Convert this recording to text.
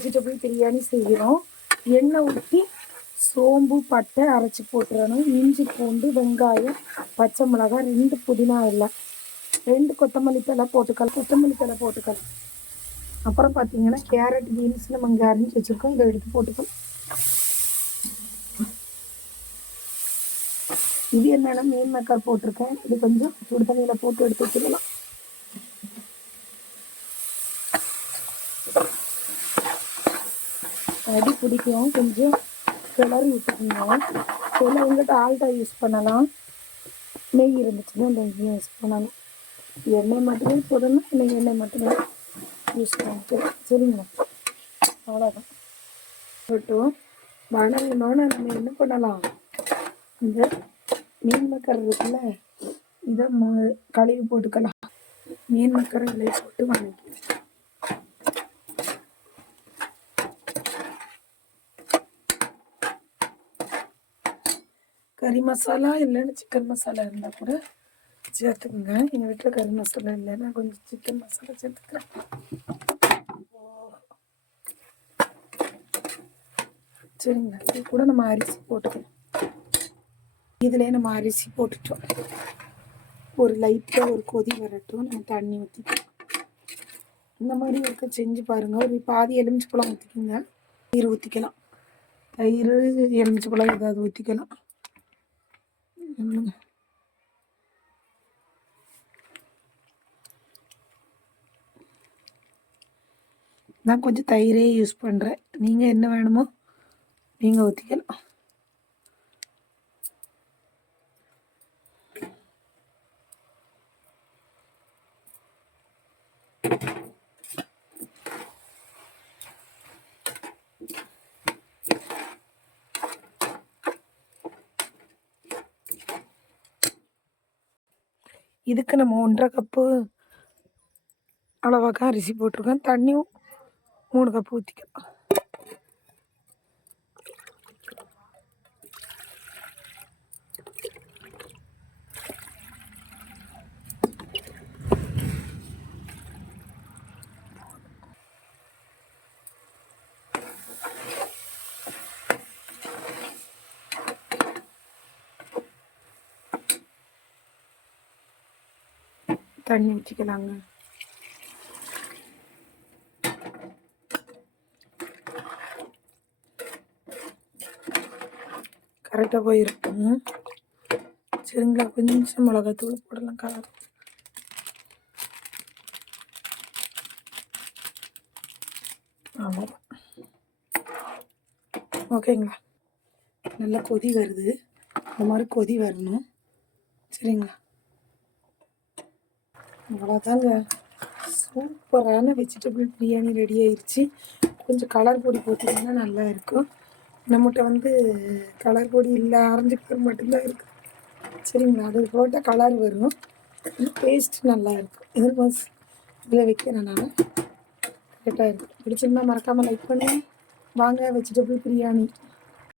Vegetable biryani செய்கிறோம் எண்ணெய் ஊற்றி சோம்பு பட்டை அரைச்சி போட்டுறணும். இஞ்சி பூண்டு வெங்காயம் பச்சை மிளகாய் ரெண்டு புதினா இல்லை ரெண்டு கொத்தமல்லி தலை போட்டுக்கலாம். கொத்தமல்லி தலை போட்டுக்கலாம். அப்புறம் பார்த்தீங்கன்னா கேரட் பீன்ஸ் நம்ம இங்கே அரிஞ்சு வச்சுருக்கோம். இதை எடுத்து போட்டுக்கலாம். இது என்னன்னா மீன் மேக்கர் போட்டிருக்கேன். இது கொஞ்சம் சுடு தண்ணியில் போட்டு எடுத்து வச்சுக்கலாம் அடி பிடிக்கும். கொஞ்சம் கிளறி விட்டுக்கணும். சில உங்கள்கிட்ட ஆல்டா யூஸ் பண்ணலாம். நெய் இருந்துச்சுன்னா நெய் யூஸ் பண்ணலாம் எண்ணெய் மட்டுமே போதும்னா நெய் எண்ணெய் மட்டுமே யூஸ் பண்ணிக்கிறேன் சரிங்களா? அவ்வளோதான் விட்டோம் வணங்கினோன்னு நம்ம என்ன பண்ணலாம்? இந்த மீன் மக்கர் இருக்குல்ல இதை கழுவி போட்டுக்கலாம். மீன் மக்கரை இலையை போட்டு வணங்கி கறி மசாலா இல்லைன்னு சிக்கன் மசாலா இருந்தால் கூட சேர்த்துக்குங்க. எங்கள் வீட்டில் கறி மசாலா இல்லை. நான் கொஞ்சம் சிக்கன் மசாலா சேர்த்துக்கிறேன். சரிங்க. இது கூட நம்ம அரிசி போட்டுக்கலாம். இதுலேயே நம்ம அரிசி போட்டுட்டோம். ஒரு லைட்டாக ஒரு கொதி வரட்டும். நம்ம தண்ணி ஊற்றிக்கலாம் இந்த மாதிரி இருக்க. செஞ்சு பாருங்கள் ஒரு பாதி எலுமிச்சை பழம் ஊற்றிக்கோங்க தயிர் ஊற்றிக்கலாம் தயிர் எலுமிச்சை பழம் ஏதாவது ஊற்றிக்கலாம் நான் கொஞ்சம் தயிரே யூஸ் பண்ணுறேன் நீங்கள் என்ன வேணுமோ நீங்கள் ஊற்றிக்கலாம் இதுக்கு நம்ம ஒன்றரை கப்பு அளவாக அரிசி போட்டிருக்கோம். தண்ணியும் மூணு கப்பு ஊற்றிக்கலாம் தண்ணி ஊற்றிக்கலாங்க கரெக்டாக போயிருக்கும் சரிங்களா கொஞ்சம் மிளகாத்தூள் போடலாம் கலர். ஆமாம் ஓகேங்களா? நல்லா கொதி வருது. இந்த மாதிரி கொதி வரணும். சரிங்களா? அவ்வளோதாங்க சூப்பரான வெஜிடபிள் பிரியாணி ரெடி ஆயிடுச்சு கொஞ்சம் கலர் பொடி போட்டிங்கன்னா நல்லா இருக்கும். நம்மகிட்ட வந்து கலர் பொடி இல்லை ஆரஞ்சு கலர் மட்டும்தான் இருக்குது சரிங்களா? அது போட்டால் கலர் வரும். டேஸ்ட் நல்லா இருக்கும். இது பஸ் இதில் வைக்கிறேன் நான். கரெக்டாக இருக்கும் பிடிச்சிருந்தா மறக்காமல் லைக் பண்ணுங்க. வாங்க வெஜிடபிள் பிரியாணி.